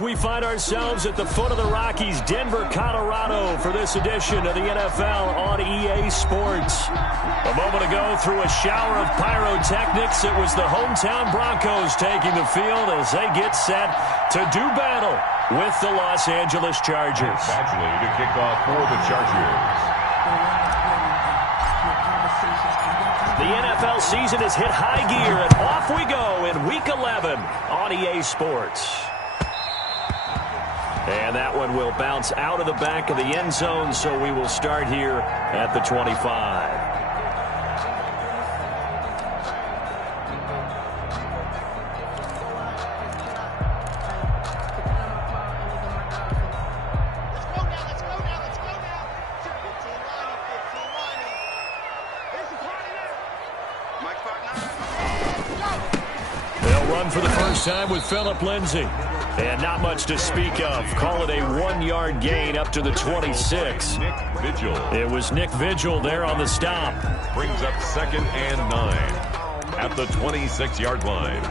We find ourselves at the foot of the Rockies, Denver, Colorado, for this edition of the NFL on EA Sports. A moment ago, through a shower of pyrotechnics, it was the hometown Broncos taking the field as they get set to do battle with the Los Angeles Chargers. Badgley to kick off for the Chargers. The NFL season has hit high gear, and off we go in Week 11 on EA Sports. And that one will bounce out of the back of the end zone, so we will start here at the 25. For the first time with Phillip Lindsay. And not much to speak of. Call it a 1-yard gain up to the 26. Nick Vigil. It was Nick Vigil there on the stop. Brings up 2nd and 9 at the 26-yard line.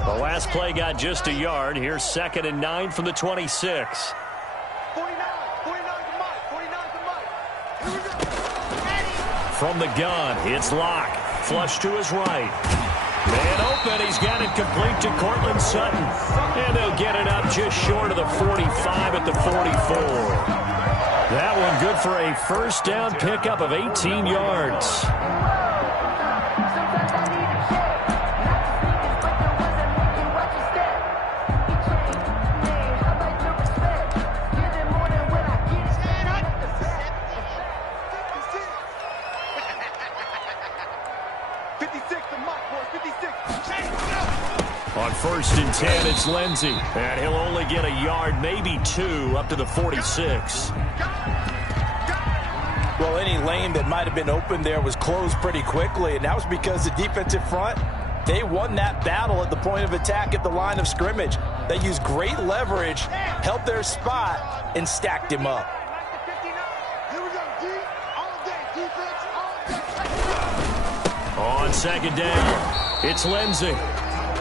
The last play got just a yard. Here's 2nd and 9 from the 26. From the gun, it's Locke. Flush to his right. Man open, he's got it complete to Cortland Sutton. And they'll get it up just short of the 45 at the 44. That one good for a first down pickup of 18 yards. On 1st and 10, it's Lindsay. And he'll only get a yard, maybe 2, up to the 46. Well, any lane that might have been open there was closed pretty quickly, and that was because the defensive front, they won that battle at the point of attack at the line of scrimmage. They used great leverage, held their spot, and stacked him up. On 2nd down, it's Lindsay.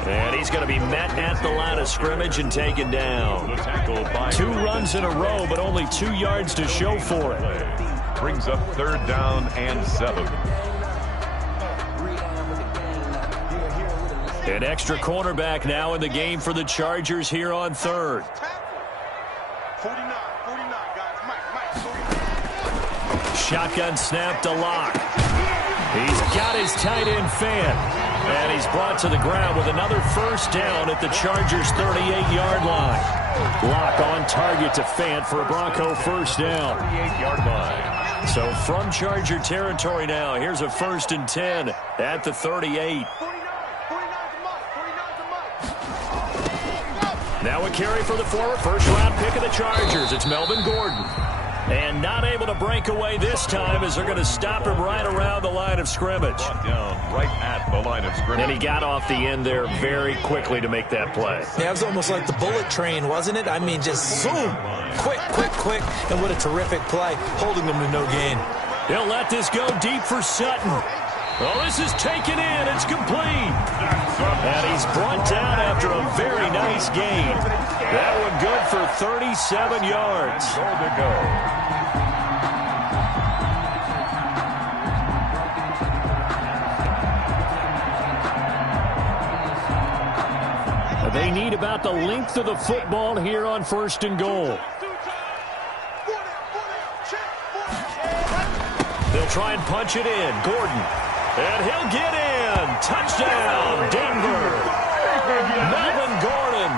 And he's going to be met at the line of scrimmage and taken down. 2 runs in a row, but only 2 yards to show for it. Brings up 3rd down and 7. An extra cornerback now in the game for the Chargers here on 3rd. Shotgun snap to Locke. He's got his tight end Fan. And he's brought to the ground with another first down at the Chargers' 38-yard line. Locke on target to Fant for a Bronco first down. 38-yard line. So from Charger territory now, here's a 1st and 10 at the 38. Now a carry for the former first-round pick of the Chargers. It's Melvin Gordon. And not able to break away this time as they're going to stop him right around the line of scrimmage. Down right at the line of scrimmage. And he got off the end there very quickly to make that play. Yeah, it was almost like the bullet train, wasn't it? I mean, just zoom. Quick, quick, quick. And what a terrific play, holding them to no gain. He'll let this go deep for Sutton. Oh, this is taken in. It's complete. And he's brought down after a very nice gain. That one good for 37 yards. Goal to go. They need about the length of the football here on 1st and goal. They'll try and punch it in. Gordon. And he'll get in. Touchdown, Denver. Melvin Gordon,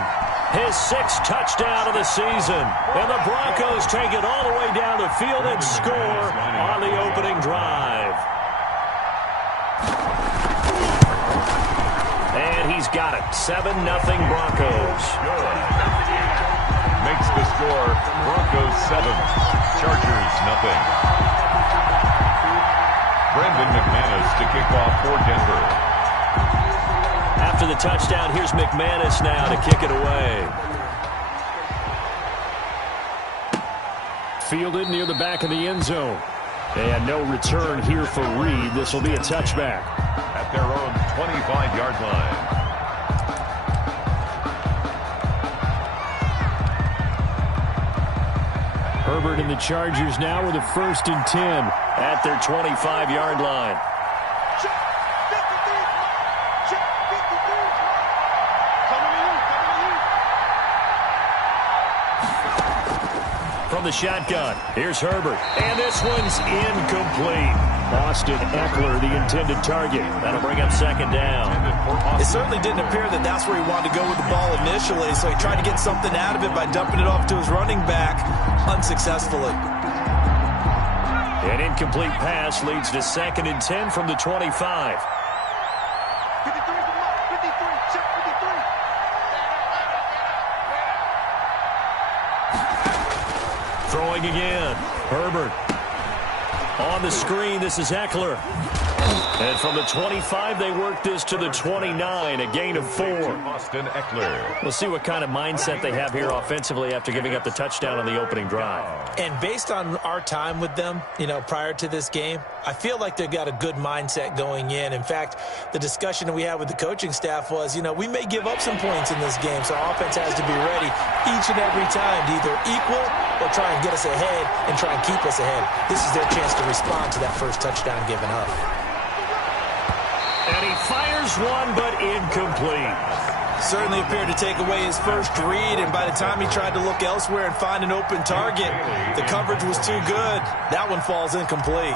his 6th touchdown of the season. And the Broncos take it all the way down the field and score on the opening drive. And he's got it. 7-0 Broncos. Makes the score Broncos 7, Chargers 0. Brandon McManus to kick off for Denver. After the touchdown, here's McManus now to kick it away. Fielded near the back of the end zone. And no return here for Reed. This will be a touchback. At their own 25-yard line. Herbert and the Chargers now with a 1st and 10 at their 25-yard line. From the shotgun, here's Herbert, and this one's incomplete. Austin Eckler, the intended target. That'll bring up 2nd down. It certainly didn't appear that that's where he wanted to go with the ball initially, so he tried to get something out of it by dumping it off to his running back unsuccessfully. An incomplete pass leads to 2nd and 10 from the 25. Throwing again. Herbert. On the screen, this is Eckler. And from the 25, they work this to the 29, a gain of 4. Austin Eckler. We'll see what kind of mindset they have here offensively after giving up the touchdown on the opening drive. And based on our time with them, prior to this game, I feel like they've got a good mindset going in. In fact, the discussion that we had with the coaching staff was, we may give up some points in this game, so our offense has to be ready each and every time to either equal or try and get us ahead and try and keep us ahead. This is their chance to respond to that first touchdown given up. And he fires one, but incomplete. Certainly appeared to take away his first read, and by the time he tried to look elsewhere and find an open target, the coverage was too good. That one falls incomplete.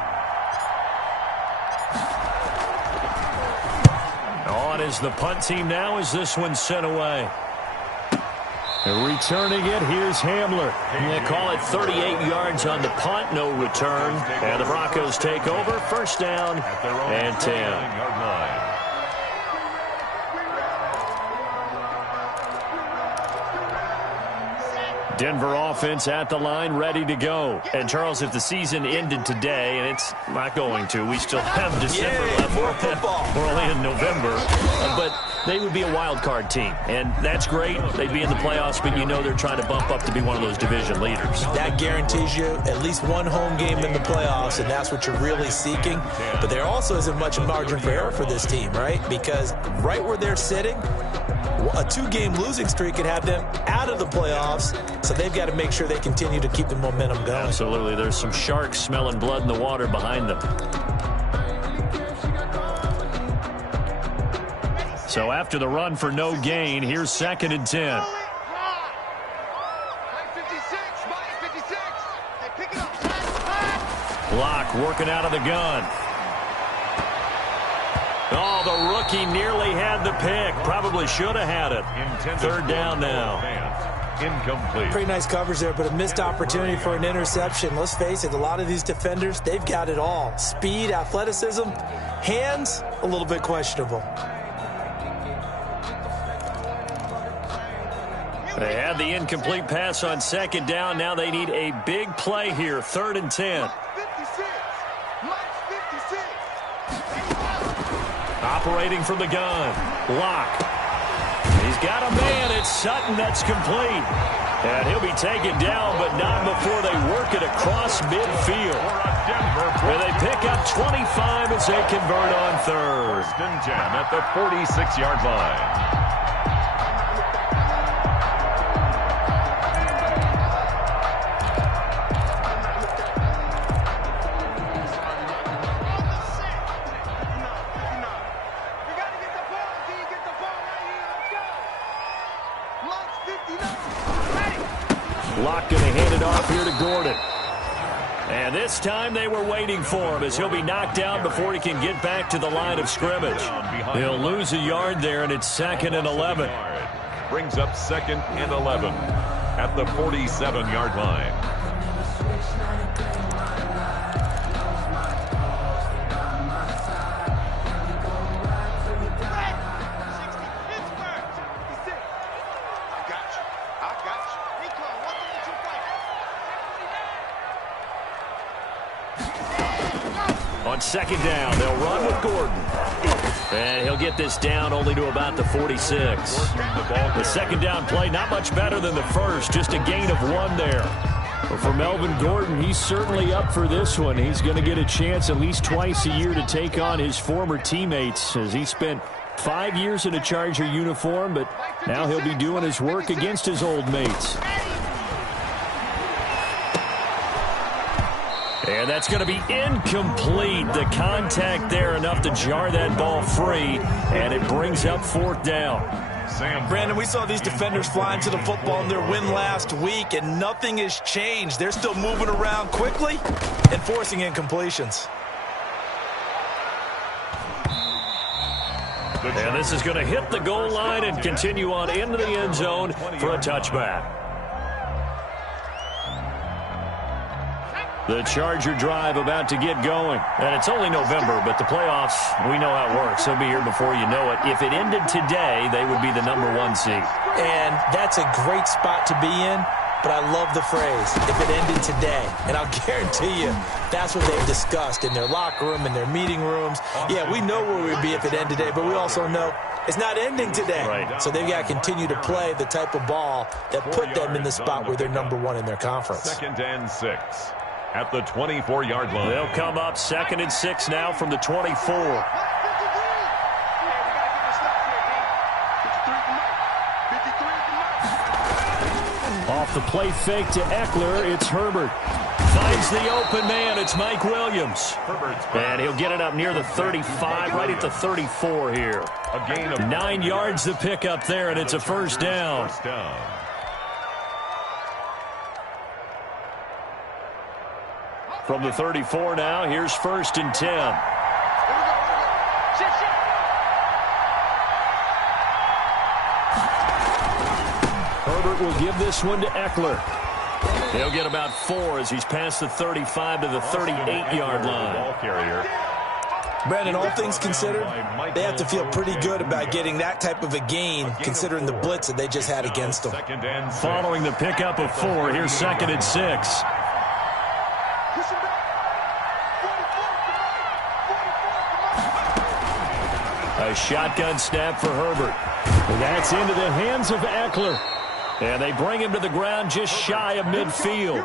On is the punt team now as this one's sent away. Returning it, here's Hamler. They call it 38 yards on the punt, no return. And the Broncos take over, 1st down and 10. Denver offense at the line, ready to go. And, Charles, if the season ended today, and it's not going to, we still have December left. More football. We're only in November. But they would be a wild card team, and that's great. They'd be in the playoffs, but they're trying to bump up to be one of those division leaders. That guarantees you at least one home game in the playoffs, and that's what you're really seeking. But there also isn't much margin for error for this team, right? Because right where they're sitting, a 2-game losing streak could have them out of the playoffs, so they've got to make sure they continue to keep the momentum going. Absolutely. There's some sharks smelling blood in the water behind them. So after the run for no gain, here's 2nd and 10. Block working out of the gun. Oh, the rookie nearly had the pick. Probably should have had it. 3rd down now. Incomplete. Pretty nice coverage there, but a missed opportunity for an interception. Let's face it, a lot of these defenders, they've got it all. Speed, athleticism, hands, a little bit questionable. They had the incomplete pass on 2nd down. Now they need a big play here. 3rd and 10. Operating from the gun. Lock. He's got a man. It's Sutton. That's complete. And he'll be taken down, but not before they work it across midfield. Where they pick up 25 as they convert on 3rd. 1st and 10 at the 46-yard line. Lock going to hand it off here to Gordon. And this time they were waiting for him as he'll be knocked down before he can get back to the line of scrimmage. He'll lose a yard there, and it's 2nd and 11. Brings up 2nd and 11 at the 47-yard line. On 2nd down, they'll run with Gordon. And he'll get this down only to about the 46. The 2nd down play, not much better than the first, just a gain of 1 there. Well, for Melvin Gordon, he's certainly up for this one. He's going to get a chance at least twice a year to take on his former teammates, as he spent 5 years in a Charger uniform, but now he'll be doing his work against his old mates. And that's going to be incomplete. The contact there enough to jar that ball free, and it brings up 4th down. Brandon, we saw these defenders flying to the football in their win last week, and nothing has changed. They're still moving around quickly and forcing incompletions. And this is going to hit the goal line and continue on into the end zone for a touchback. The Charger drive about to get going. And it's only November, but the playoffs, we know how it works. They'll be here before you know it. If it ended today, they would be the #1 seed. And that's a great spot to be in, but I love the phrase, if it ended today. And I'll guarantee you, that's what they've discussed in their locker room, in their meeting rooms. Yeah, we know where we'd be if it ended today, but we also know it's not ending today. Right. So they've got to continue to play the type of ball that put them in the spot where they're #1 in their conference. 2nd and 6 at the 24-yard line. They'll come up 2nd and 6 now from the 24. Off the play fake to Eckler, it's Herbert. Finds the open man, it's Mike Williams. And he'll get it up near the 35, right at the 34 here. A gain of 9 yards to pick up there, and it's a first down. From the 34 now, here's 1st and 10. Herbert will give this one to Eckler. He'll get about 4 as he's past the 35 to the 38-yard line. Ball carrier. Brandon, all things considered, they have to feel pretty good about getting that type of a gain, considering the blitz that they just had against them. Following the pickup of 4, here's 2nd and 6. A shotgun snap for Herbert. And that's into the hands of Eckler. And they bring him to the ground just shy of midfield.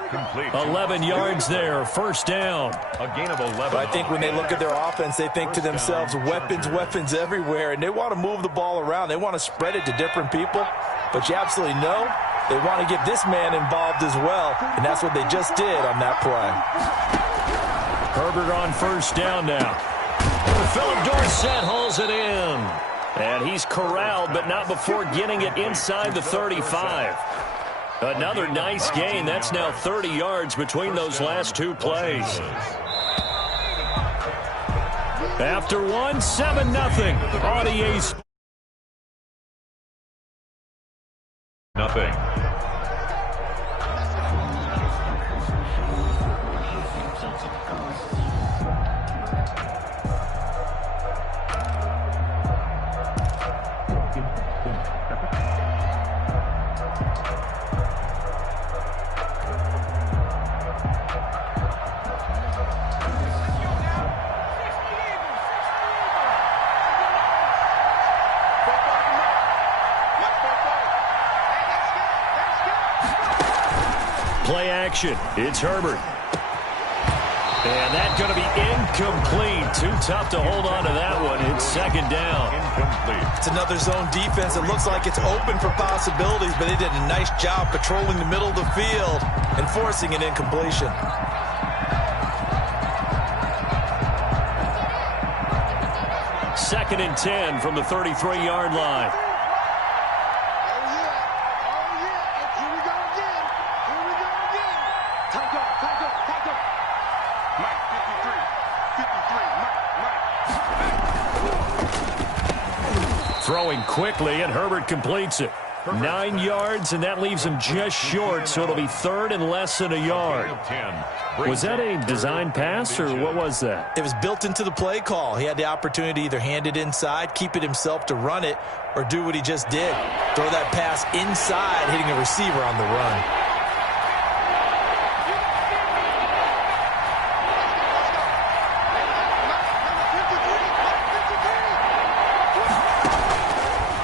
11 yards there, first down. A gain of 11. But I think when they look at their offense, they think to themselves, weapons, weapons everywhere. And they want to move the ball around. They want to spread it to different people. But you absolutely know they want to get this man involved as well. And that's what they just did on that play. Herbert on first down now. Philip Dorsett hauls it in. And he's corralled, but not before getting it inside the 35. Another nice gain. That's now 30 yards between those last 2 plays. After 1, 7-0. On EA Sports. Nothing. Play action. It's Herbert. And that's going to be incomplete. Too tough to hold on to that one. It's 2nd down. Incomplete. It's another zone defense. It looks like it's open for possibilities, but they did a nice job patrolling the middle of the field and forcing an incompletion. Second and 10 from the 33-yard line. Throwing quickly, and Herbert completes it. 9 yards, and that leaves him just short, so it'll be 3rd and less than a yard. Was that a design pass, or what was that? It was built into the play call. He had the opportunity to either hand it inside, keep it himself to run it, or do what he just did. Throw that pass inside, hitting a receiver on the run.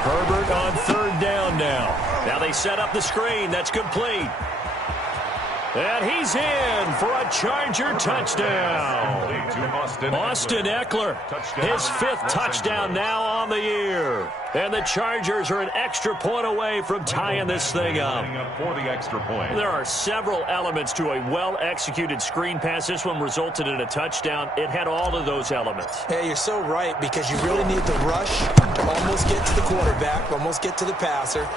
Herbert on 3rd down now. Now they set up the screen. That's complete. And he's in for a Charger touchdown. Austin Eckler, his 5th touchdown now on the year. And the Chargers are an extra point away from tying this thing up. For the extra point. There are several elements to a well-executed screen pass. This one resulted in a touchdown. It had all of those elements. Hey, you're so right, because you really need the rush to almost get to the quarterback, almost get to the passer.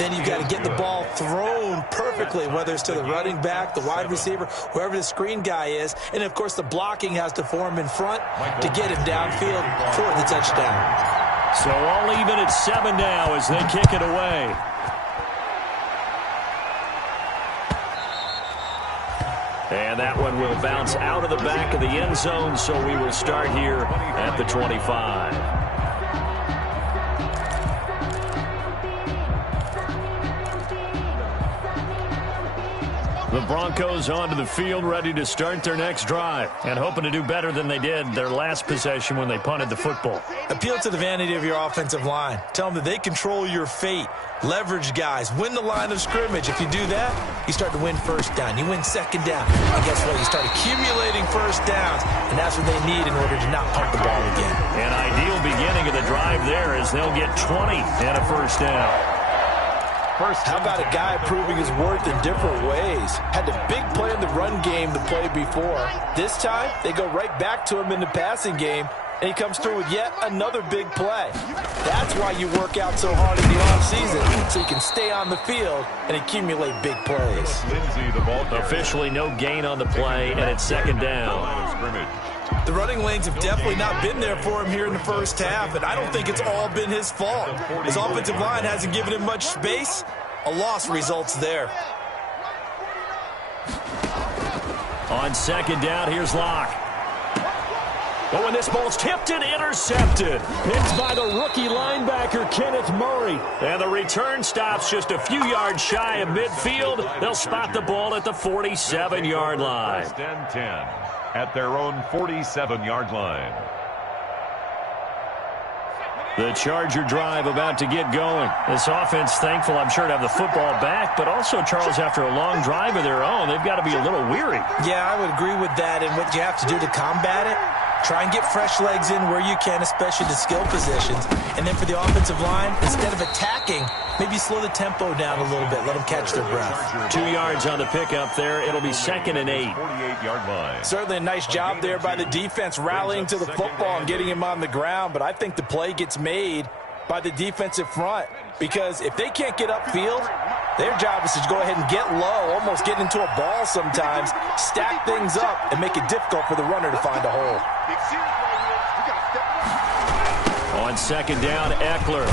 Then you've got to get the ball thrown perfectly, whether it's to the running back, the wide receiver, whoever the screen guy is. And, of course, the blocking has to form in front to get him downfield for the touchdown. So all even at 7 now as they kick it away. And that one will bounce out of the back of the end zone, so we will start here at the 25. The Broncos onto the field, ready to start their next drive, and hoping to do better than they did their last possession when they punted the football. Appeal to the vanity of your offensive line. Tell them that they control your fate. Leverage guys. Win the line of scrimmage. If you do that, you start to win first down. You win second down. And guess what? You start accumulating first downs, and that's what they need in order to not punt the ball again. An ideal beginning of the drive there as they'll get 20 and a first down. How about a guy proving his worth in different ways? Had the big play in the run game the play before. This time, they go right back to him in the passing game, and he comes through with yet another big play. That's why you work out so hard in the offseason, so you can stay on the field and accumulate big plays. Officially no gain on the play, and it's second down. The running lanes have definitely not been there for him here in the first half, and I don't think it's all been his fault. His offensive line hasn't given him much space. A loss results there. On second down, here's Locke. Oh, and this ball's tipped and intercepted. Picked by the rookie linebacker, Kenneth Murray. And the return stops just a few yards shy of midfield. They'll spot the ball at the 47-yard line. 10-10 at their own 47-yard line. The Charger drive about to get going. This offense thankful, I'm sure, to have the football back, but also, Charles, after a long drive of their own, they've got to be a little weary. Yeah, I would agree with that, and what you have to do to combat it, try and get fresh legs in where you can, especially the skill positions. And then for the offensive line, instead of attacking, maybe slow the tempo down a little bit. Let them catch their breath. 2 yards on the pickup there. It'll be second and 8. 48-yard line. Certainly a nice job there by the defense rallying to the football and getting him on the ground. But I think the play gets made by the defensive front, because if they can't get upfield, their job is to go ahead and get low, almost get into a ball sometimes, stack things up, and make it difficult for the runner to find a hole. On second down, Eckler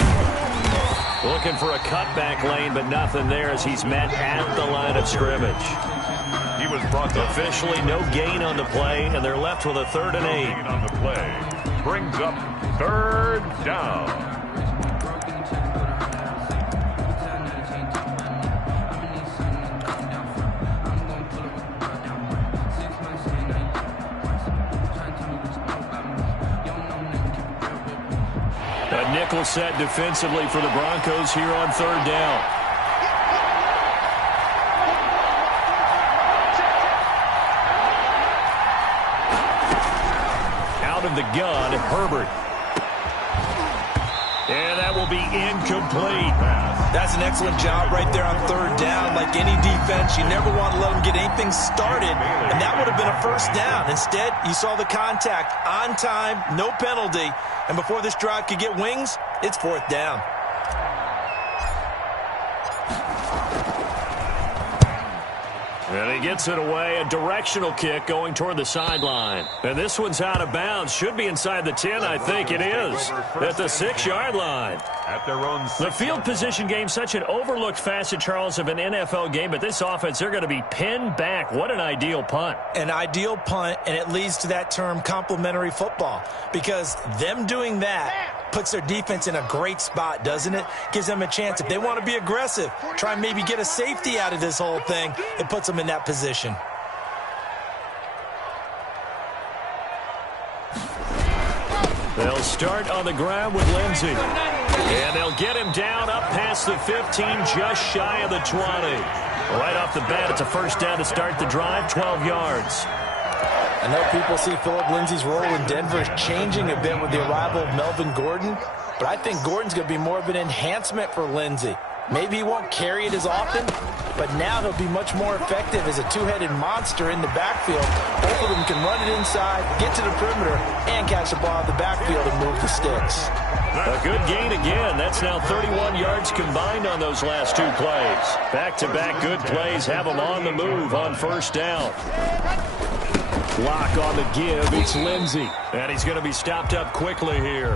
looking for a cutback lane, but nothing there as he's met at the line of scrimmage. He was brought to officially no gain on the play, and they're left with a 3rd and 8. on the play. Brings up 3rd down. A nickel set defensively for the Broncos here on 3rd down. Out of the gun, Herbert. And that will be incomplete. That's an excellent job right there on 3rd down. Like any defense, you never want to let them get anything started, and that would have been a first down. Instead, you saw the contact on time, no penalty, and before this drive could get wings, it's 4th down. And he gets it away, a directional kick going toward the sideline. And this one's out of bounds. Should be inside the 10, I think it is. At the 6-yard line. At their own the field position game, such an overlooked facet, Charles, of an NFL game. But this offense, they're going to be pinned back. What an ideal punt. An ideal punt, and it leads to that term complementary football. Because them doing that puts their defense in a great spot, doesn't it? Gives them a chance. If they want to be aggressive, try and maybe get a safety out of this whole thing, it puts them in that position. They'll start on the ground with Lindsey. And they'll get him down up past the 15, just shy of the 20. Right off the bat, it's a first down to start the drive, 12 yards. I know people see Phillip Lindsay's role in Denver changing a bit with the arrival of Melvin Gordon, but I think Gordon's going to be more of an enhancement for Lindsay. Maybe he won't carry it as often, but now he'll be much more effective as a two-headed monster in the backfield. Both of them can run it inside, get to the perimeter, and catch the ball in the backfield and move the sticks. A good gain again. That's now 31 yards combined on those last two plays. Back-to-back good plays have them on the move on first down. Block on the give. It's Lindsay. And he's going to be stopped up quickly here.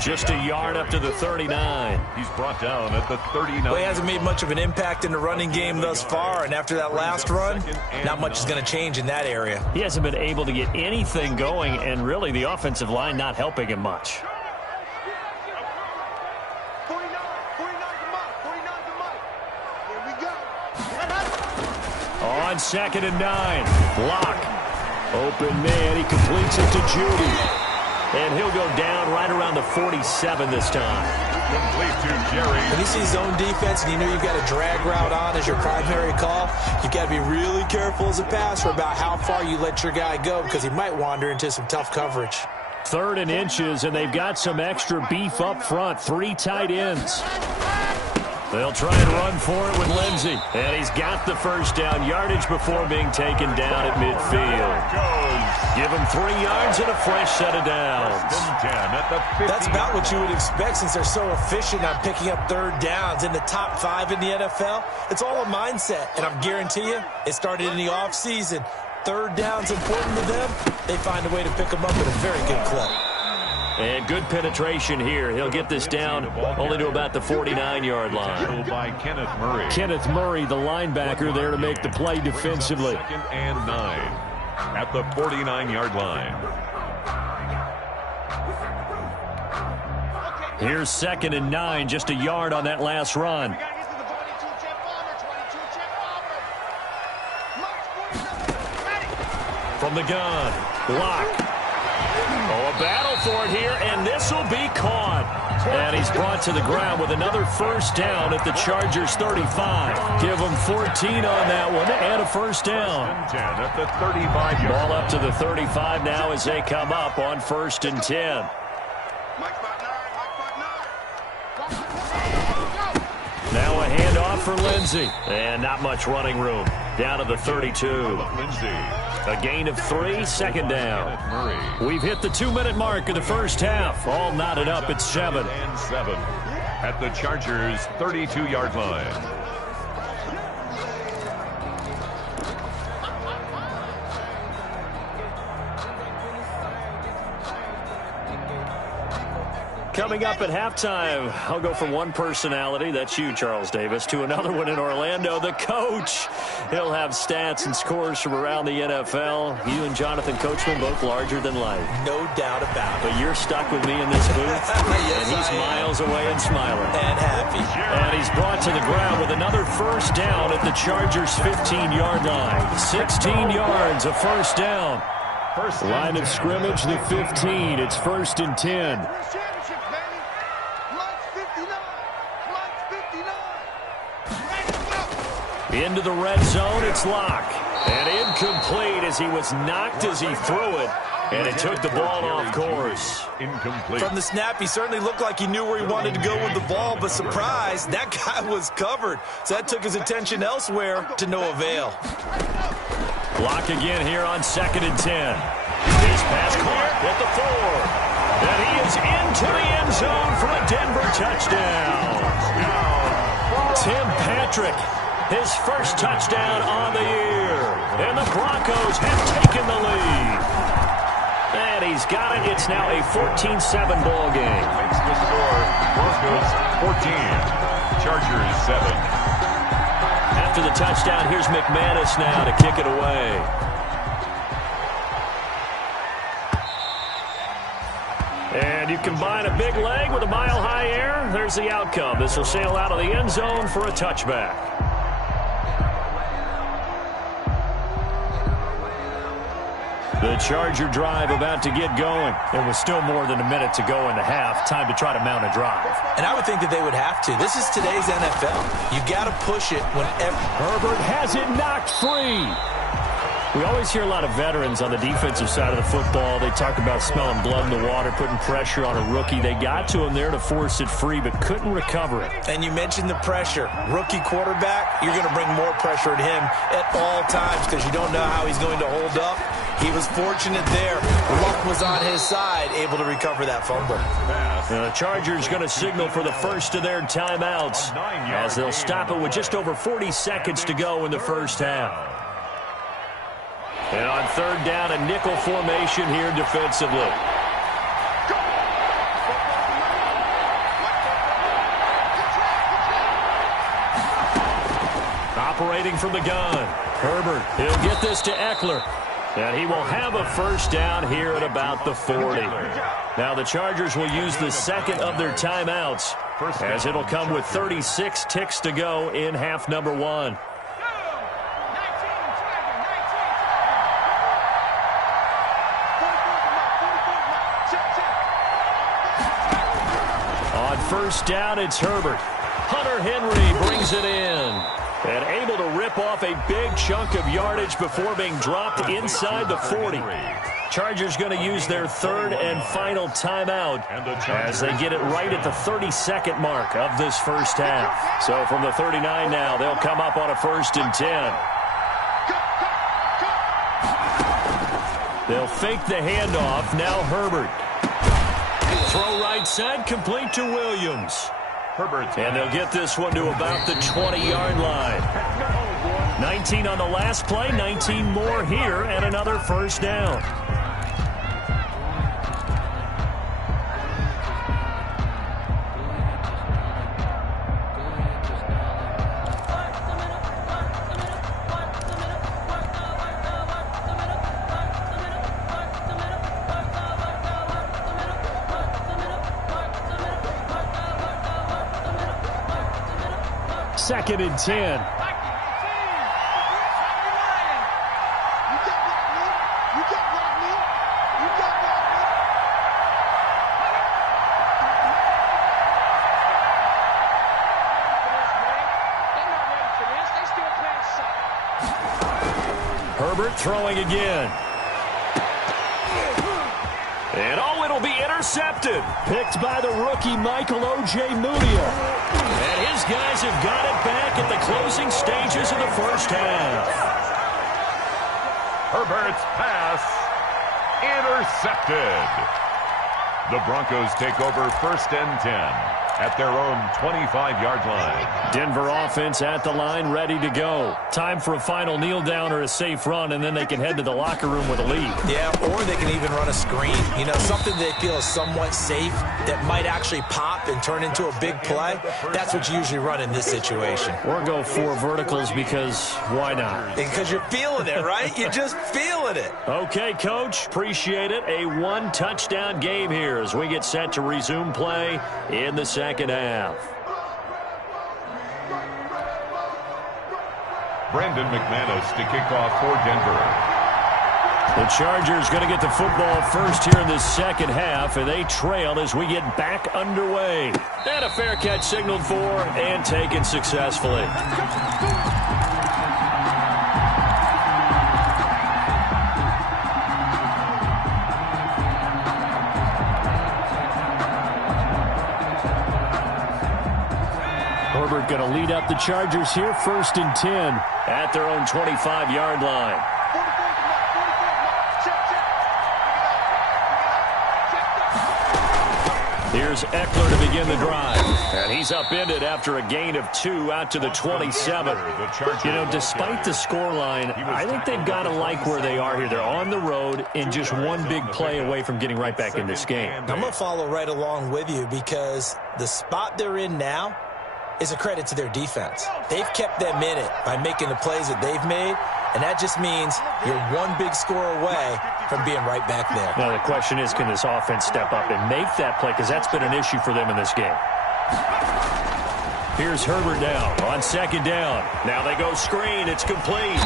Just a yard up to the 39. He's brought down at the 39. Well, he hasn't made much of an impact in the running game thus far, and after that last run, not much is going to change in that area. He hasn't been able to get anything going, and really the offensive line not helping him much. On 2nd and 9. Block. Open man, he completes it to Judy. And he'll go down right around the 47 this time. Complete to Jerry. When you see zone defense and you know you've got a drag route on as your primary call, you've got to be really careful as a passer about how far you let your guy go because he might wander into some tough coverage. 3rd and inches, and they've got some extra beef up front. 3 tight ends. They'll try and run for it with Lindsay. And he's got the first down yardage before being taken down at midfield. Give him 3 yards and a fresh set of downs. That's about what you would expect since they're so efficient on picking up 3rd downs in the top 5 in the NFL. It's all a mindset, and I guarantee you it started in the offseason. 3rd down's important to them. They find a way to pick them up at a very good clip. And good penetration here. He'll get this down only to about the 49-yard line. By Kenneth Murray. Kenneth Murray, the linebacker, there to make the play defensively. 2nd and 9 at the 49-yard line. Here's 2nd and 9, just a yard on that last run. From the gun, block. Oh, a battle for it here, and this will be caught. And he's brought to the ground with another first down at the Chargers' 35. Give them 14 on that one and a first down. 10 at the 35. Ball up to the 35 now as they come up on 1st and 10. Now a handoff for Lindsay. And not much running room. Down to the 32. A gain of 3, 2nd down. We've hit the 2-minute mark of the first half. All knotted up at 7. And 7 at the Chargers' 32-yard line. Coming up at halftime, I'll go from one personality, that's you, Charles Davis, to another one in Orlando, the coach. He'll have stats and scores from around the NFL. You and Jonathan Coachman both larger than life. No doubt about it. But you're stuck with me in this booth, yes, and he's miles away and smiling. And happy. And he's brought to the ground with another first down at the Chargers' 15-yard line. 16 yards, a first down. Line of scrimmage, the 15. It's 1st and 10. Into the red zone, it's Locke. And incomplete as he was knocked as he threw it. And it took the ball off course. Incomplete. From the snap, he certainly looked like he knew where he wanted to go with the ball, but surprise, that guy was covered. So that took his attention elsewhere to no avail. Locke again here on 2nd and 10. This pass caught at the 4. And he is into the end zone for a Denver touchdown. Tim Patrick. His first touchdown on the year. And the Broncos have taken the lead. And he's got it. It's now a 14-7 ball game. Makes the score. Broncos 14. Chargers 7. After the touchdown, here's McManus now to kick it away. And you combine a big leg with a mile-high air. There's the outcome. This will sail out of the end zone for a touchback. The Charger drive about to get going. There was still more than a minute to go in the half. Time to try to mount a drive. And I would think that they would have to. This is today's NFL. You got to push it whenever. Herbert has it knocked free. We always hear a lot of veterans on the defensive side of the football. They talk about smelling blood in the water, putting pressure on a rookie. They got to him there to force it free, but couldn't recover it. And you mentioned the pressure. Rookie quarterback, you're going to bring more pressure at him at all times because you don't know how he's going to hold up. He was fortunate there. Luck was on his side, able to recover that fumble. The Chargers going to signal for the first of their timeouts as they'll stop it with just over 40 seconds to go in the first half. And on third down, a nickel formation here defensively. Operating from the gun. Herbert, he'll get this to Eckler. And he will have a first down here at about the 40. Now the Chargers will use the second of their timeouts as it'll come with 36 ticks to go in half number 1. On first down, it's Herbert. Hunter Henry brings it in. And able to rip off a big chunk of yardage before being dropped inside the 40. Chargers going to use their third and final timeout as they get it right at the 32nd mark of this first half. So from the 39 now, they'll come up on a 1st and 10. They'll fake the handoff. Now Herbert. Throw right side, complete to Williams. And they'll get this one to about the 20-yard line. 19 on the last play, 19 more here, and another first down. Second and 10. Herbert throwing again. And it'll be intercepted. Picked by the rookie Michael Ojemudia. And his guys have got it back at the closing stages of the first half. Herbert's pass intercepted. The Broncos take over 1st and 10 at their own 25-yard line. Denver offense at the line, ready to go. Time for a final kneel down or a safe run, and then they can head to the locker room with a lead. Yeah, or they can even run a screen. You know, something they feel is somewhat safe that might actually pop and turn into a big play. That's what you usually run in this situation. Or go 4 verticals because why not? Because you're feeling it, right? You're just feeling it. Okay, Coach. Appreciate it. A 1-touchdown game here as we get set to resume play in the second half. Brandon McManus to kick off for Denver. The Chargers going to get the football first here in the second half, and they trail as we get back underway. And a fair catch signaled for and taken successfully. Herbert going to lead up the Chargers here, 1st and 10 at their own 25-yard line. Here's Eckler to begin the drive. And he's upended after a gain of 2 out to the 27. You know, despite the scoreline, I think they've got to like where they are here. They're on the road and just one big play away from getting right back in this game. I'm going to follow right along with you because the spot they're in now is a credit to their defense. They've kept them in it by making the plays that they've made, and that just means you're one big score away from being right back there. Now, the question is, can this offense step up and make that play? Because that's been an issue for them in this game. Here's Herbert now on 2nd down. Now they go screen. It's complete.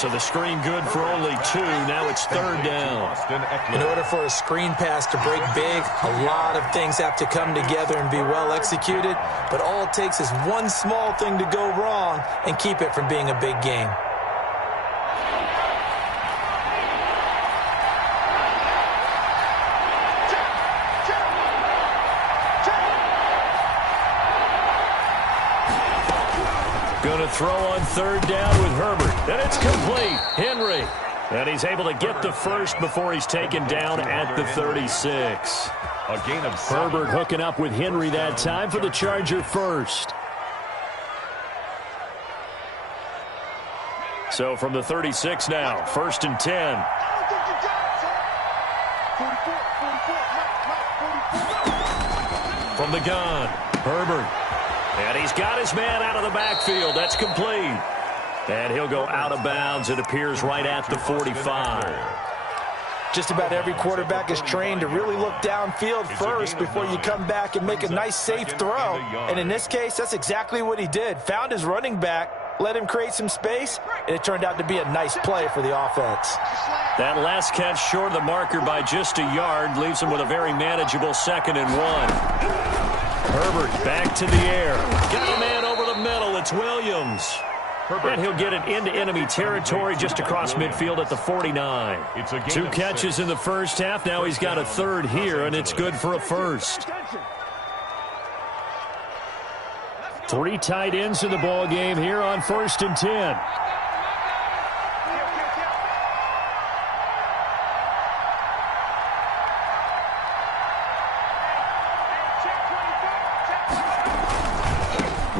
So the screen good for only 2. Now it's 3rd down. In order for a screen pass to break big, a lot of things have to come together and be well executed. But all it takes is one small thing to go wrong and keep it from being a big game. Going to throw on 3rd down with Herbert. And it's complete. Henry. And he's able to get the first before he's taken down at the 36. A gain of 7. Herbert hooking up with Henry that time for the Charger first. So from the 36 now, 1st and 10. From the gun, Herbert. And he's got his man out of the backfield. That's complete. And he'll go out of bounds. It appears right at the 45. Just about every quarterback is trained to really look downfield first before you come back and make a nice, safe throw. And in this case, that's exactly what he did. Found his running back, let him create some space, and it turned out to be a nice play for the offense. That last catch short of the marker by just a yard leaves him with a very manageable 2nd and 1. Herbert back to the air. Got a man over the middle. It's Williams. And he'll get it into enemy territory just across midfield at the 49. 2 catches in the first half. Now he's got a 3rd here, and it's good for a 1st. 3 tight ends in the ball game here on 1st and 10.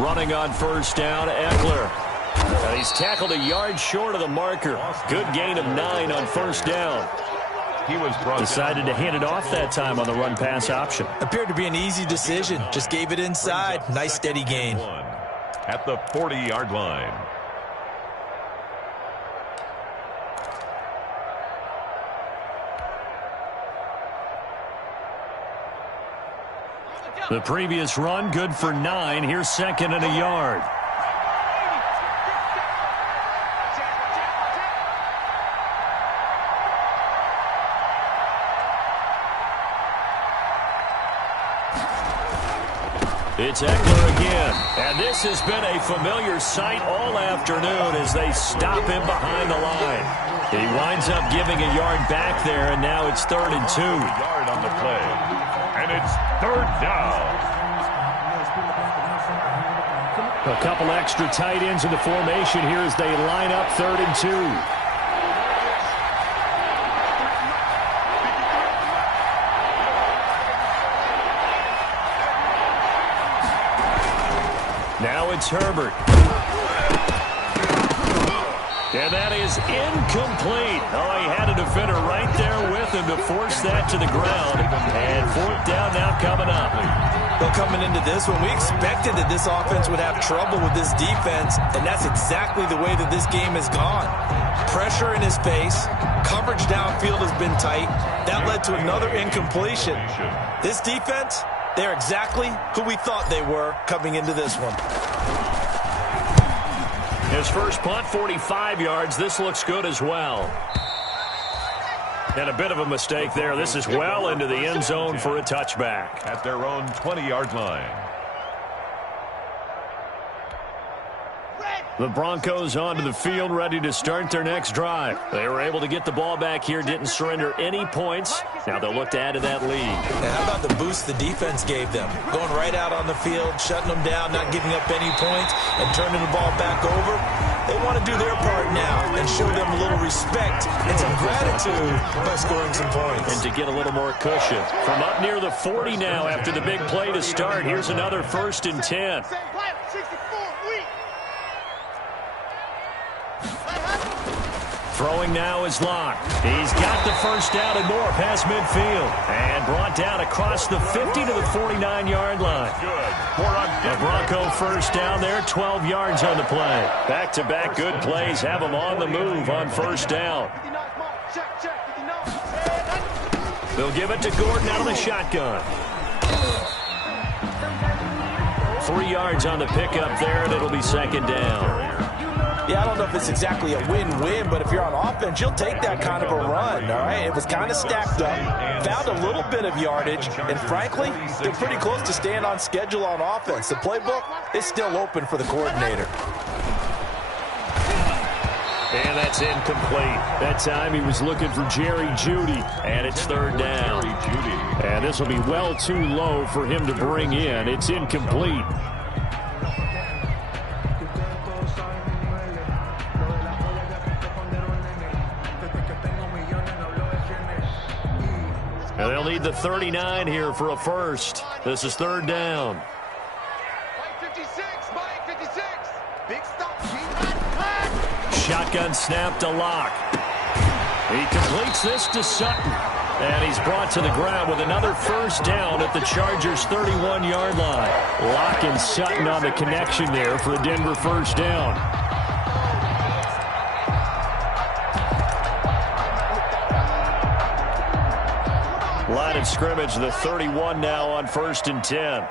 Running on 1st down, Eckler. And he's tackled a yard short of the marker. Good gain of 9 on 1st down. He was decided to hand it off that time on the run-pass option. Appeared to be an easy decision. Just gave it inside. Nice, steady gain. At the 40-yard line. The previous run, good for 9. Here's 2nd and a yard. It's Eckler again. And this has been a familiar sight all afternoon as they stop him behind the line. He winds up giving a yard back there, and now it's 3rd and 2. Yard on the play. And it's 3rd down. A couple extra tight ends in the formation here as they line up 3rd and 2. Now it's Herbert. And that is incomplete. Oh, he had a defender right there with him to force that to the ground. And 4th down now coming up. Well, coming into this one, we expected that this offense would have trouble with this defense, and that's exactly the way that this game has gone. Pressure in his face, coverage downfield has been tight. That led to another incompletion. This defense, they're exactly who we thought they were coming into this one. His first punt, 45 yards. This looks good as well. And a bit of a mistake there. This is well into the end zone for a touchback. At their own 20-yard line. The Broncos onto the field, ready to start their next drive. They were able to get the ball back here, didn't surrender any points. Now they'll look to add to that lead. And how about the boost the defense gave them? Going right out on the field, shutting them down, not giving up any points, and turning the ball back over. They want to do their part now and show them a little respect and some gratitude by scoring some points. And to get a little more cushion. From up near the 40 now after the big play to start, here's another 1st and 10. Throwing now is locked. He's got the first down and more past midfield. And brought down across the 50 to the 49-yard line. The Bronco first down there, 12 yards on the play. Back-to-back good plays have him on the move on 1st down. They'll give it to Gordon out of the shotgun. 3 yards on the pickup there, and it'll be 2nd down. Yeah, I don't know if it's exactly a win-win, but if you're on offense, you'll take that kind of a run, all right? It was kind of stacked up, found a little bit of yardage, and frankly, they're pretty close to staying on schedule on offense. The playbook is still open for the coordinator. And that's incomplete. That time he was looking for Jerry Jeudy, and it's third down. And this will be well too low for him to bring in. It's incomplete. And they'll need the 39 here for a first. This is third down. Mike 56, Mike 56. Big stop. Shotgun snap to Locke. He completes this to Sutton. And he's brought to the ground with another first down at the Chargers' 31-yard line. Locke and Sutton on the connection there for a Denver first down. Line of scrimmage, the 31 now on 1st and 10.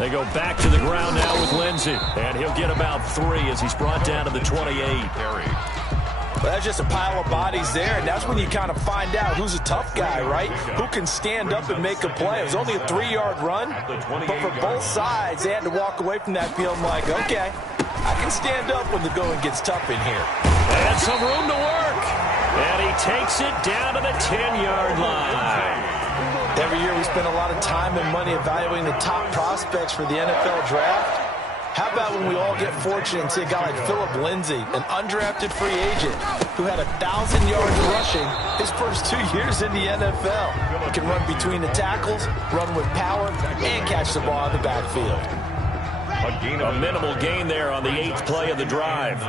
They go back to the ground now with Lindsey. And he'll get about 3 as he's brought down to the 28. Well, that's just a pile of bodies there, and that's when you kind of find out who's a tough guy, right? Who can stand up and make a play. It was only a 3-yard run, but for both sides, they had to walk away from that feeling like, okay, I can stand up when the going gets tough in here. And some room to work. And he takes it down to the 10-yard line. Every year we spend a lot of time and money evaluating the top prospects for the NFL draft. How about when we all get fortunate and see a guy like Philip Lindsay, an undrafted free agent who had 1,000 yards rushing his first 2 years in the NFL. He can run between the tackles, run with power, and catch the ball in the backfield. A minimal gain there on the 8th play of the drive.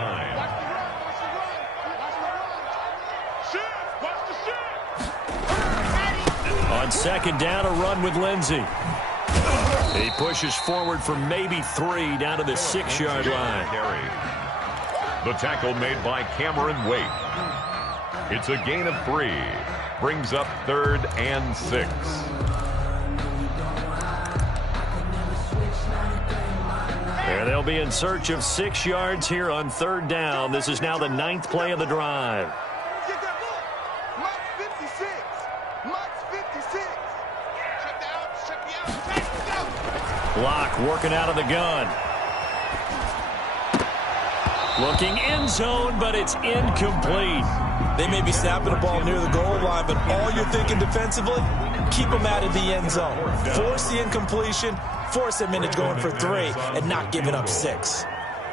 On second down, a run with Lindsey. He pushes forward for maybe 3 down to the 6-yard line. The tackle made by Cameron Wake. It's a gain of 3. Brings up 3rd and 6. And they'll be in search of 6 yards here on 3rd down. This is now the 9th play of the drive. Locke working out of the gun. Looking end zone, but it's incomplete. They may be snapping the ball near the goal line, but all you're thinking defensively, keep them out of the end zone. Force the incompletion, force them into going for 3, and not giving up 6.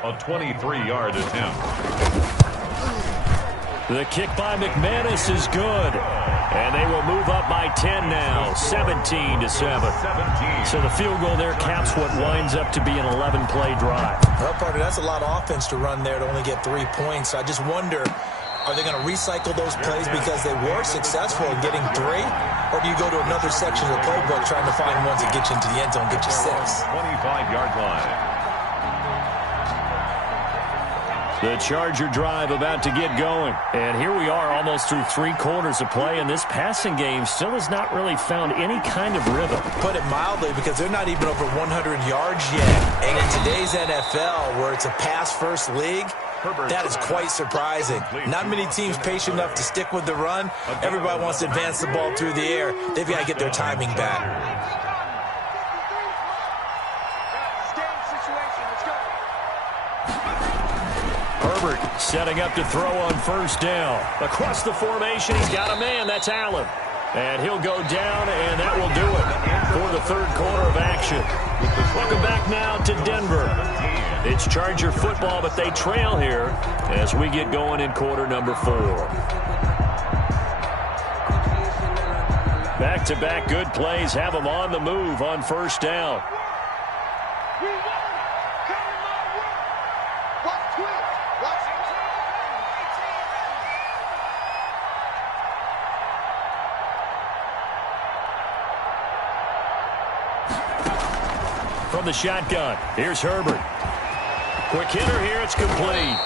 A 23-yard attempt. The kick by McManus is good. And they will move up by 10 now, 17-7. So the field goal there caps what winds up to be an 11-play drive. Well, partner, that's a lot of offense to run there to only get 3 points. I just wonder, are they going to recycle those plays because they were successful in getting 3? Or do you go to another section of the playbook trying to find ones that get you into the end zone, get you 6? 25-yard line. The Charger drive about to get going. And here we are almost through 3 quarters of play, and this passing game still has not really found any kind of rhythm. Put it mildly, because they're not even over 100 yards yet. And in today's NFL, where it's a pass-first league, that is quite surprising. Not many teams patient enough to stick with the run. Everybody wants to advance the ball through the air. They've got to get their timing back. Herbert setting up to throw on 1st down. Across the formation, he's got a man. That's Allen. And he'll go down, and that will do it for the 3rd quarter of action. Welcome back now to Denver. It's Charger football, but they trail here as we get going in quarter number 4. Back-to-back good plays have them on the move on 1st down. From the shotgun, here's Herbert. Quick hitter here, it's complete.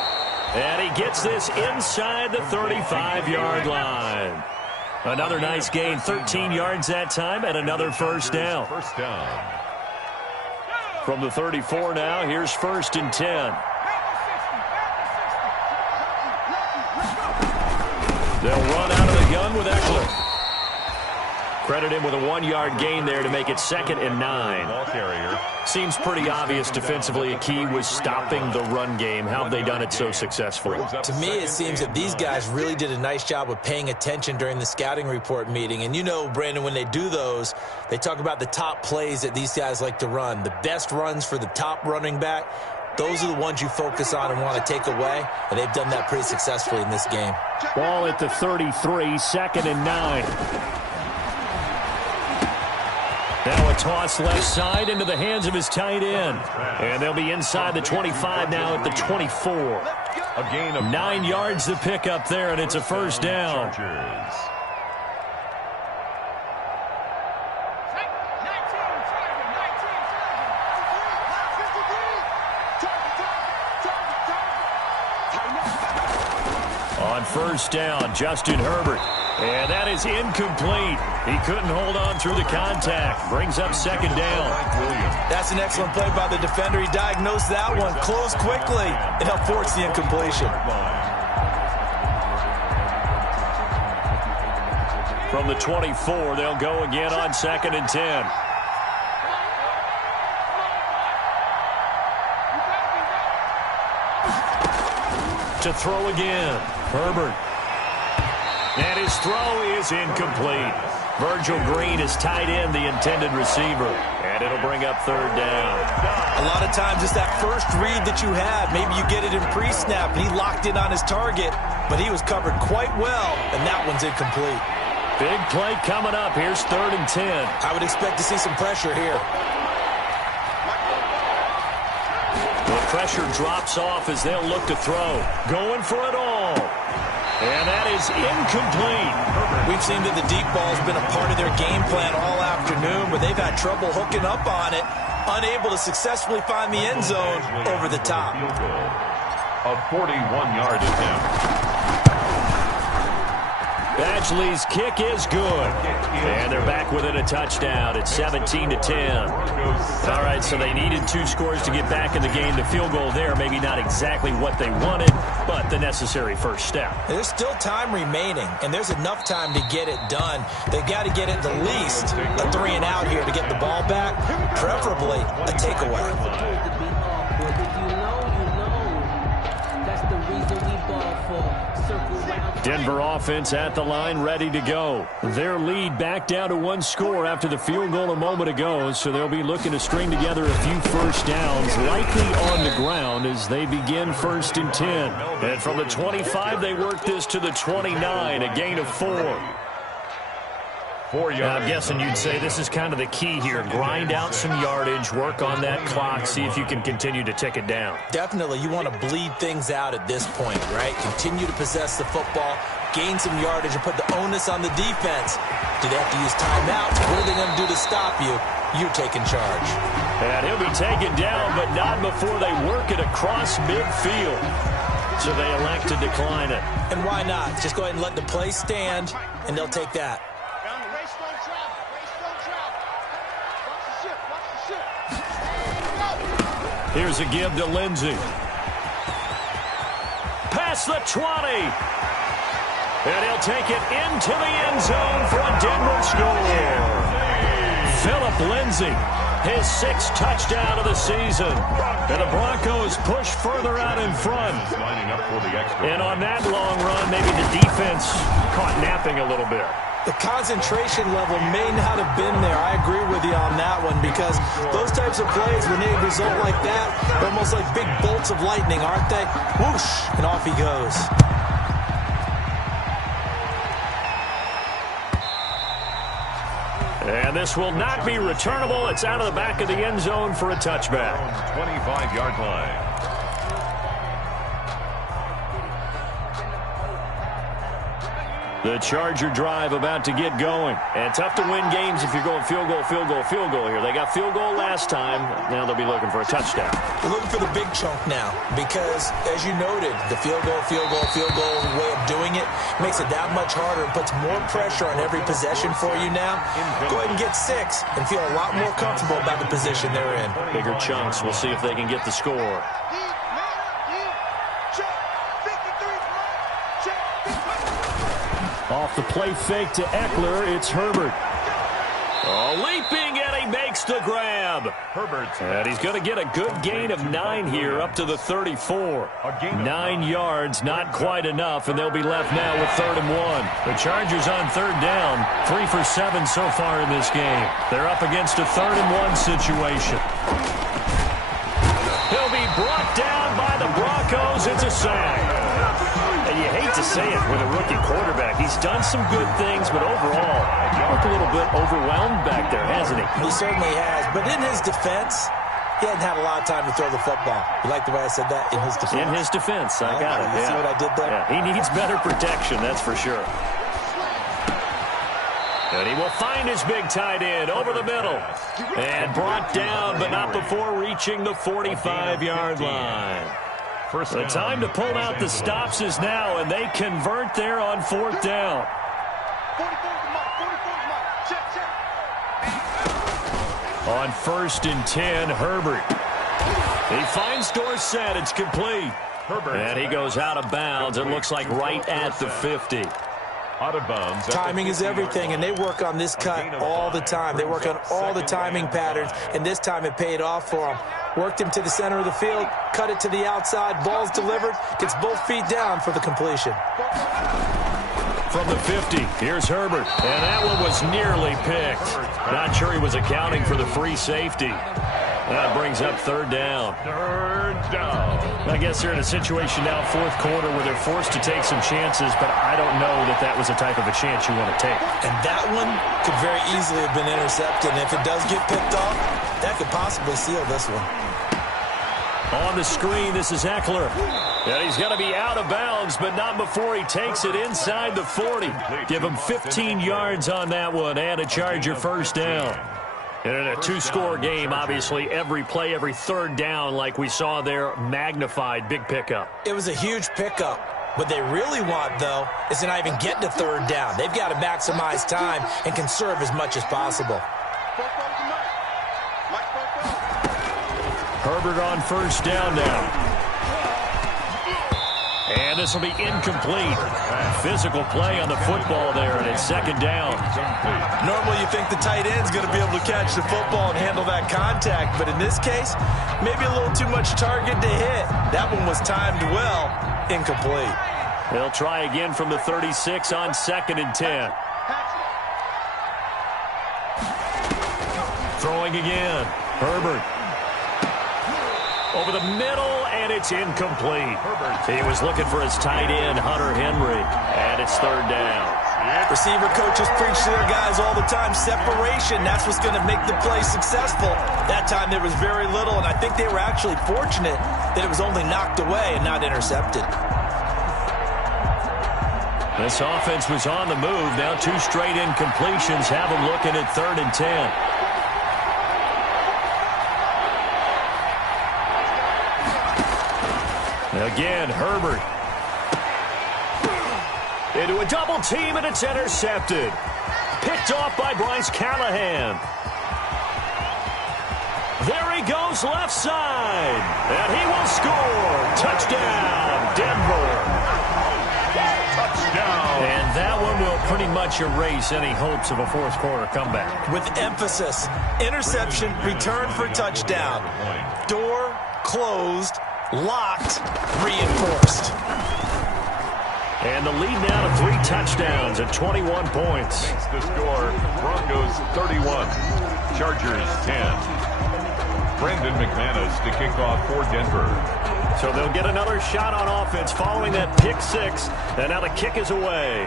And he gets this inside the 35-yard line. Another nice gain, 13 yards that time, and another 1st down. From the 34 now, here's 1st and 10. They'll run out of the gun with Eckler. Credit him with a 1-yard gain there to make it 2nd and 9. Ball carrier. Seems pretty obvious defensively a key was stopping the run game. How have they done it so successfully? To me, it seems that these guys really did a nice job of paying attention during the scouting report meeting. And you know, Brandon, when they do those, they talk about the top plays that these guys like to run. The best runs for the top running back, those are the ones you focus on and want to take away. And they've done that pretty successfully in this game. Ball at the 33, 2nd and 9. Now a toss left side into the hands of his tight end. And they'll be inside the 25 now at the 24. A gain of 9 yards to pick up there, and it's a 1st down. Chargers. On 1st down, Justin Herbert. And that is incomplete. He couldn't hold on through the contact. Brings up 2nd down. That's an excellent play by the defender. He diagnosed that one, closed quickly, and helped force the incompletion. From the 24, they'll go again on 2nd and 10. To throw again, Herbert. And his throw is incomplete. Virgil Green is tight end, the intended receiver. And it'll bring up 3rd down. A lot of times it's that first read that you have. Maybe you get it in pre-snap, and he locked in on his target, but he was covered quite well, and that one's incomplete. Big play coming up. Here's 3rd and 10. I would expect to see some pressure here. The pressure drops off as they'll look to throw. Going for it all. And that is incomplete. We've seen that the deep ball has been a part of their game plan all afternoon, but they've had trouble hooking up on it, unable to successfully find the end zone over the top. A 41-yard attempt. Badgley's kick is good. And they're back within a touchdown. It's 17-10. All right, so they needed 2 scores to get back in the game. The field goal there, maybe not exactly what they wanted, but the necessary first step. There's still time remaining, and there's enough time to get it done. They've got to get at the least a 3 and out here to get the ball back, preferably a takeaway. Denver offense at the line, ready to go. Their lead back down to 1 score after the field goal a moment ago, so they'll be looking to string together a few first downs, likely on the ground as they begin 1st and 10. And from the 25, they work this to the 29, a gain of 4. 4 yards. Now, I'm guessing you'd say this is kind of the key here. Grind out some yardage, work on that clock, see if you can continue to tick it down. Definitely, you want to bleed things out at this point, right? Continue to possess the football, gain some yardage, and put the onus on the defense. Do they have to use timeouts? What are they going to do to stop you? You're taking charge. And he'll be taken down, but not before they work it across midfield. So they elect to decline it. And why not? Just go ahead and let the play stand, and they'll take that. Here's a give to Lindsey. Past the 20. And he'll take it into the end zone for a Denver score. Phillip Lindsey, his 6th touchdown of the season. And the Broncos push further out in front. And on that long run, maybe the defense caught napping a little bit. The concentration level may not have been there. I agree with you on that one because those types of plays, when they result like that, they're almost like big bolts of lightning, aren't they? Whoosh, and off he goes. And this will not be returnable. It's out of the back of the end zone for a touchback. 25-yard line. The Charger drive about to get going. And tough to win games if you're going field goal, field goal, field goal here. They got field goal last time. Now they'll be looking for a touchdown. They're looking for the big chunk now because, as you noted, the field goal way of doing it makes it that much harder and puts more pressure on every possession for you now. Go ahead and get 6 and feel a lot more comfortable about the position they're in. Bigger chunks. We'll see if they can get the score. Off the play fake to Eckler, it's Herbert. Oh, leaping, and he makes the grab. And he's going to get a good gain of 9 here, up to the 34. 9 yards, not quite enough, and they'll be left now with 3rd and 1. The Chargers on 3rd down, 3 for 7 so far in this game. They're up against a 3rd and 1 situation. He'll be brought down by the Broncos. It's a sack. And you hate to say it with a rookie quarterback. He's done some good things, but overall, he looked a little bit overwhelmed back there, hasn't he? He certainly has. But in his defense, he hadn't had a lot of time to throw the football. You like the way I said that? In his defense? In his defense. I got it. You see what I did there? Yeah, he needs better protection, that's for sure. And he will find his big tight end over the middle. And brought down, but not before reaching the 45-yard line. The time to pull out the stops is now, and they convert there on 4th down. On 1st and 10, Herbert. He finds Dorsett. It's complete. And he goes out of bounds. It looks like right at the 50. Out of bounds. Timing is everything, and they work on this cut all the time. They work on all the timing patterns, and this time it paid off for them. Worked him to the center of the field, cut it to the outside, ball's delivered, gets both feet down for the completion. From the 50, here's Herbert, and that one was nearly picked. Not sure he was accounting for the free safety. That brings up 3rd down. 3rd down. I guess they're in a situation now, 4th quarter, where they're forced to take some chances, but I don't know that that was the type of a chance you want to take. And that one could very easily have been intercepted, and if it does get picked off, that could possibly seal this one. On the screen, this is Eckler. And he's going to be out of bounds, but not before he takes it inside the 40. Give him 15 yards on that one, and a Charger 1st down. And in a 2-score game, obviously, every play, every 3rd down, like we saw there, magnified, big pickup. It was a huge pickup. What they really want, though, is to not even get to 3rd down. They've got to maximize time and conserve as much as possible. Herbert on 1st down now. And this will be incomplete. Physical play on the football there, and it's 2nd down. Normally you think the tight end's going to be able to catch the football and handle that contact, but in this case, maybe a little too much target to hit. That one was timed well, incomplete. They'll try again from the 36 on 2nd and 10. Throwing again. Herbert. Over the middle, and it's incomplete. He was looking for his tight end, Hunter Henry, and it's 3rd down. Receiver coaches preach to their guys all the time. Separation, that's what's going to make the play successful. That time there was very little, and I think they were actually fortunate that it was only knocked away and not intercepted. This offense was on the move. Now 2 straight incompletions have them looking at 3rd and 10. Again, Herbert. Into a double team, and it's intercepted. Picked off by Bryce Callahan. There he goes left side. And he will score. Touchdown, Denver. Touchdown. And that one will pretty much erase any hopes of a 4th quarter comeback. With emphasis, interception, return for touchdown. Door closed. Locked, reinforced. And the lead now to 3 touchdowns at 21 points. Makes the score, Broncos 31, Chargers 10. Brandon McManus to kick off for Denver. So they'll get another shot on offense following that pick 6. And now the kick is away.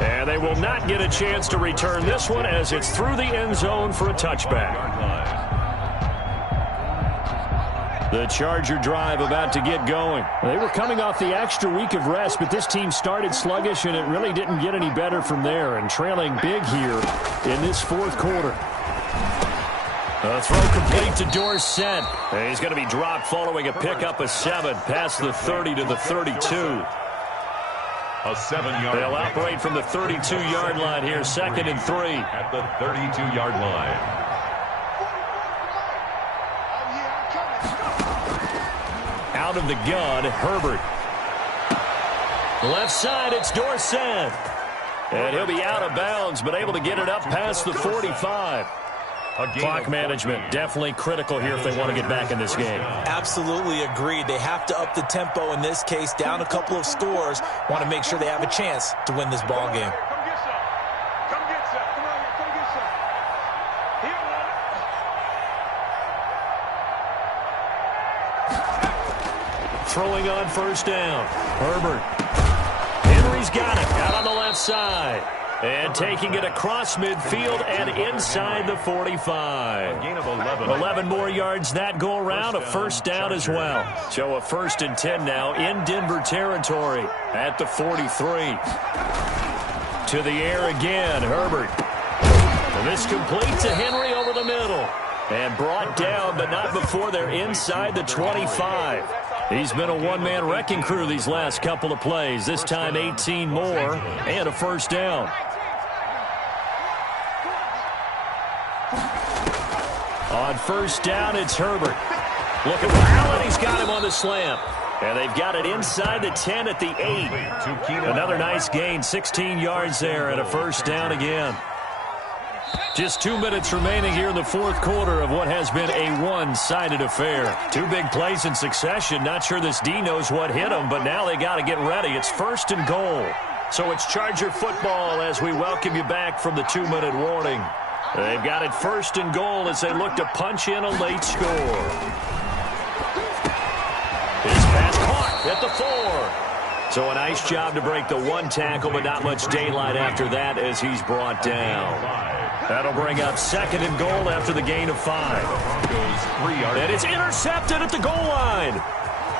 And they will not get a chance to return this one as it's through the end zone for a touchback. The Charger drive about to get going. They were coming off the extra week of rest, but this team started sluggish, and it really didn't get any better from there, and trailing big here in this 4th quarter. A throw complete to Dorsett. He's going to be dropped following a pickup of 7 past the 30 to the 32. A 7-yard. They'll operate from the 32-yard line here, 2nd and 3. At the 32-yard line. Out of the gun, Herbert. Left side, it's Dorsett. And he'll be out of bounds, but able to get it up past the 45. Clock management, definitely critical here if they want to get back in this game. Absolutely agreed. They have to up the tempo in this case, down a couple of scores. Want to make sure they have a chance to win this ball game. Throwing on first down. Herbert. Henry's got it. Out on the left side. And taking it across midfield and inside the 45. Gain of 11. 11 more yards that go around. A first down as well. So a 1st and 10 now in Denver territory at the 43. To the air again, Herbert. And this complete to Henry over the middle. And brought down, but not before they're inside the 25. He's been a one-man wrecking crew these last couple of plays. This time 18 more and a first down. On first down, it's Herbert. Look at Allen. He's got him on the slam. And they've got it inside the 10 at the 8. Another nice gain, 16 yards there and a first down again. Just 2 minutes remaining here in the 4th quarter of what has been a one-sided affair. 2 big plays in succession. Not sure this D knows what hit them, but now they got to get ready. It's 1st and goal. So it's Charger football as we welcome you back from the 2-minute warning. They've got it 1st and goal as they look to punch in a late score. His pass caught at the 4. So a nice job to break the 1 tackle, but not much daylight after that as he's brought down. That'll bring up 2nd and goal after the gain of 5. And it's intercepted at the goal line.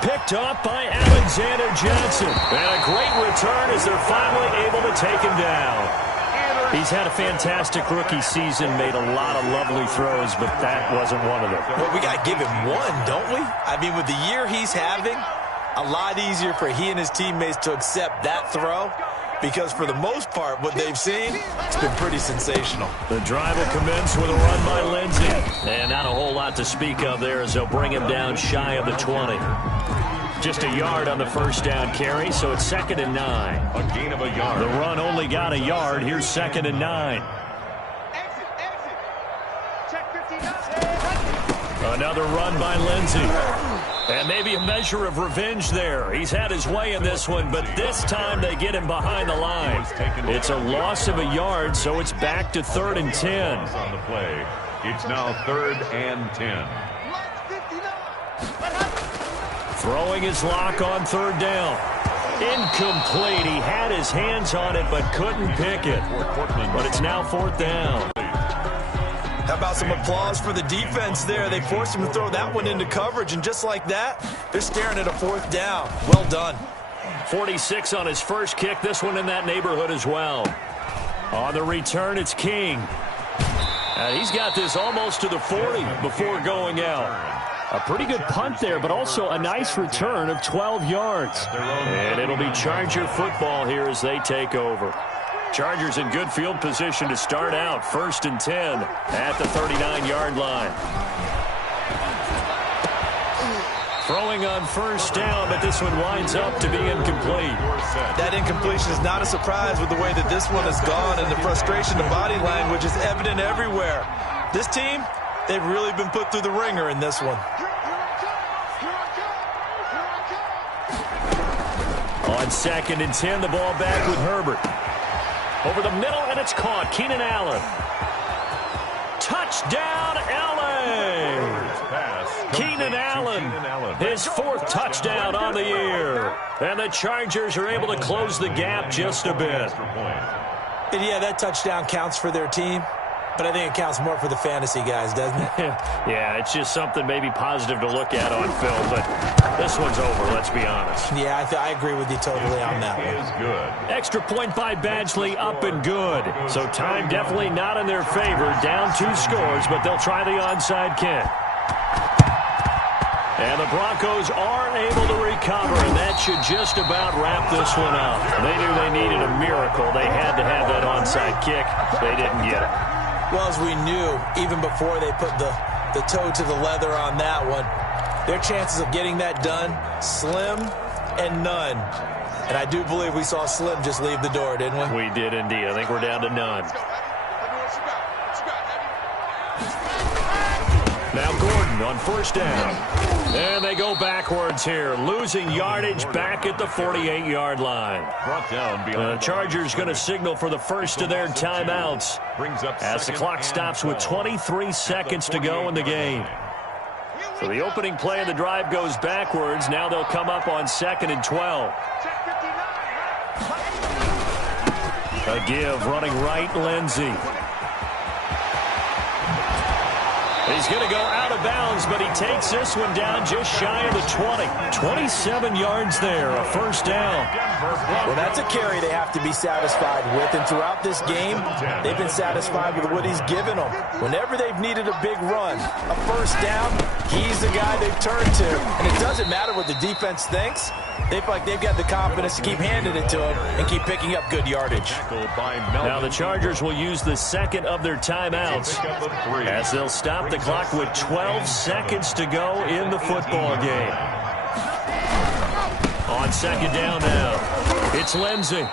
Picked up by Alexander Johnson. And a great return as they're finally able to take him down. He's had a fantastic rookie season, made a lot of lovely throws, but that wasn't one of them. Well, we got to give him one, don't we? I mean, with the year he's having, a lot easier for he and his teammates to accept that throw. Because for the most part, what they've seen, it's been pretty sensational. The drive will commence with a run by Lindsey. And not a whole lot to speak of there as they'll bring him down shy of the 20. Just a yard on the first down carry, so it's 2nd and 9. A gain of a yard. The run only got a yard. Here's 2nd and 9. Another run by Lindsey. And maybe a measure of revenge there. He's had his way in this one, but this time they get him behind the line. It's a loss of a yard, so it's back to 3rd and 10. On the play. It's now 3rd and 10. Throwing his lock on 3rd down. Incomplete. He had his hands on it, but couldn't pick it. But it's now 4th down. How about some applause for the defense there? They forced him to throw that one into coverage, and just like that, they're staring at a 4th down. Well done. 46 on his first kick. This one in that neighborhood as well. On the return, it's King. He's got this almost to the 40 before going out. A pretty good punt there, but also a nice return of 12 yards. And it'll be Charger football here as they take over. Chargers in good field position to start out. 1st and 10 at the 39-yard line. Throwing on first down, but this one winds up to be incomplete. That incompletion is not a surprise with the way that this one has gone, and the frustration, the body language is evident everywhere. This team, they've really been put through the ringer in this one. On 2nd and 10, the ball back with Herbert. Over the middle, and it's caught. Keenan Allen. Touchdown, L.A. Keenan Allen, his 4th touchdown on the year. And the Chargers are able to close the gap just a bit. And yeah, that touchdown counts for their team. But I think it counts more for the fantasy guys, doesn't it? Yeah, it's just something maybe positive to look at on film, but this one's over, let's be honest. Yeah, I agree with you totally on that one. Is good. Extra point by Badgley, up and good. So time definitely not in their favor. Down 2 scores, but they'll try the onside kick. And the Broncos are able to recover, and that should just about wrap this one up. They knew they needed a miracle. They had to have that onside kick. They didn't get it. Well, as we knew, even before they put the toe to the leather on that one, their chances of getting that done, slim and none. And I do believe we saw Slim just leave the door, didn't we? We did indeed. I think we're down to none. Now Gordon on first down. And they go backwards here, losing yardage back at the 48-yard line. Brought down The Chargers going to signal for the first of their timeouts as the clock stops with 23 seconds to go in the game. So the opening play of the drive goes backwards. Now they'll come up on 2nd and 12. A give running right, Lindsey. He's going to go out of bounds, but he takes this one down just shy of the 20. 27 yards there, a first down. Well, that's a carry they have to be satisfied with, and throughout this game, they've been satisfied with what he's given them. Whenever they've needed a big run, a first down, he's the guy they've turned to. And it doesn't matter what the defense thinks. They feel like they've got the confidence to keep handing it to him and keep picking up good yardage. Now the Chargers will use the second of their timeouts as they'll stop the clock with 12 seconds to go in the football game. On second down now, it's Lindsey.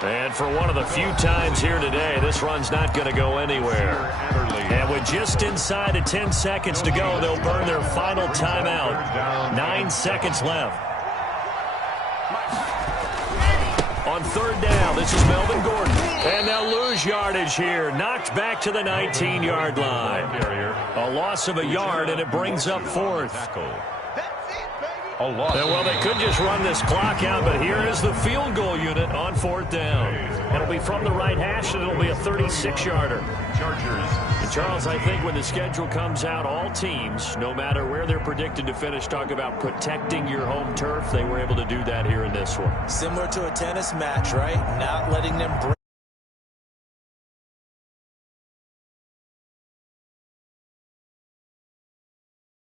And for one of the few times here today, this run's not going to go anywhere. And with just inside of 10 seconds to go, they'll burn their final timeout. 9 seconds left. On third down, this is Melvin Gordon. And they'll lose yardage here. Knocked back to the 19-yard line. A loss of a yard, and it brings up 4th. And, well, they could just run this clock out, but here is the field goal unit on 4th down. It'll be from the right hash, and it'll be a 36-yarder. And Charles, I think when the schedule comes out, all teams, no matter where they're predicted to finish, talk about protecting your home turf. They were able to do that here in this one. Similar to a tennis match, right? Not letting them break.